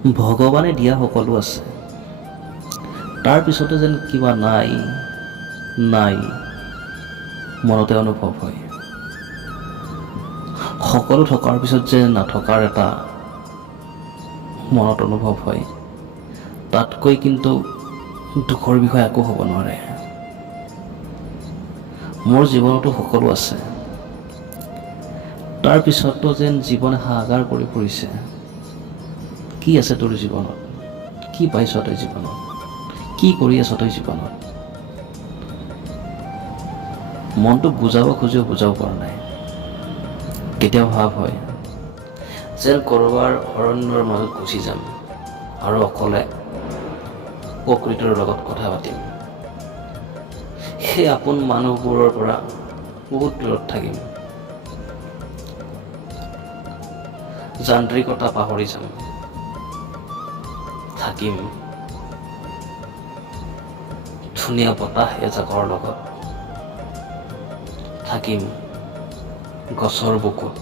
ভগৱানে দিয়া সকলো আছে, তাৰ পিছতে যেন কিবা নাই মনতে অনুভৱ হয়। সকলো থকাৰ পিছত যে নাথকাৰ এটা মনত অনুভৱ হয়, তাতকৈ কিন্তু দুখৰ বিষয় একো হ'ব নোৱাৰে। মোৰ জীৱনতো সকলো আছে, তাৰ পিছতো যেন জীৱনে হাহাকাৰ কৰি ফুৰিছে। কি আছে তোৰ জীৱনত? কি পাইছ তই জীৱনত? কি কৰি আছ তই জীৱনত? মনটো বুজাব খুজিও বুজাব পৰা নাই। কেতিয়াবা ভাৱ হয় যেন ক'ৰবাৰ অৰণ্যৰ মাজত গুচি যাম আৰু অকলে প্ৰকৃতিৰ লগত কথা পাতিম। সেই আপোন মানুহবোৰৰ পৰা বহুত দূৰত থাকিম। যান্ত্ৰিকতা পাহৰি যাম, থাকিম ধুনীয়া বতাহ এজাকৰ লগত, থাকিম গছৰ বুকুত,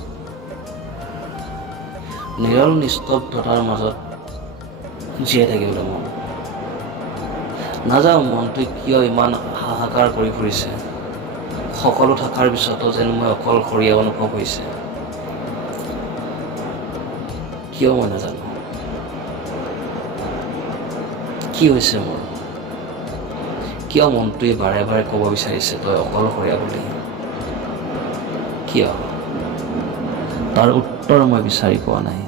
নিৰল নিস্তব্ধতাৰ মাজত জীয়াই থাকিবলৈ মন। নাযাওঁ মনটোৱে কিয় ইমান হাহাকাৰ কৰি ফুৰিছে। সকলো থকাৰ পিছতো যেন মই অকলশৰীয়া অনুভৱ হৈছে। কিয় মই নাজানো। কি হৈছে মোৰ? কিয় মনটোৱে বাৰে বাৰে ক'ব বিচাৰিছে তই অকলশৰীয়া বুলি? কিয়? তাৰ উত্তৰ মই বিচাৰি পোৱা নাই।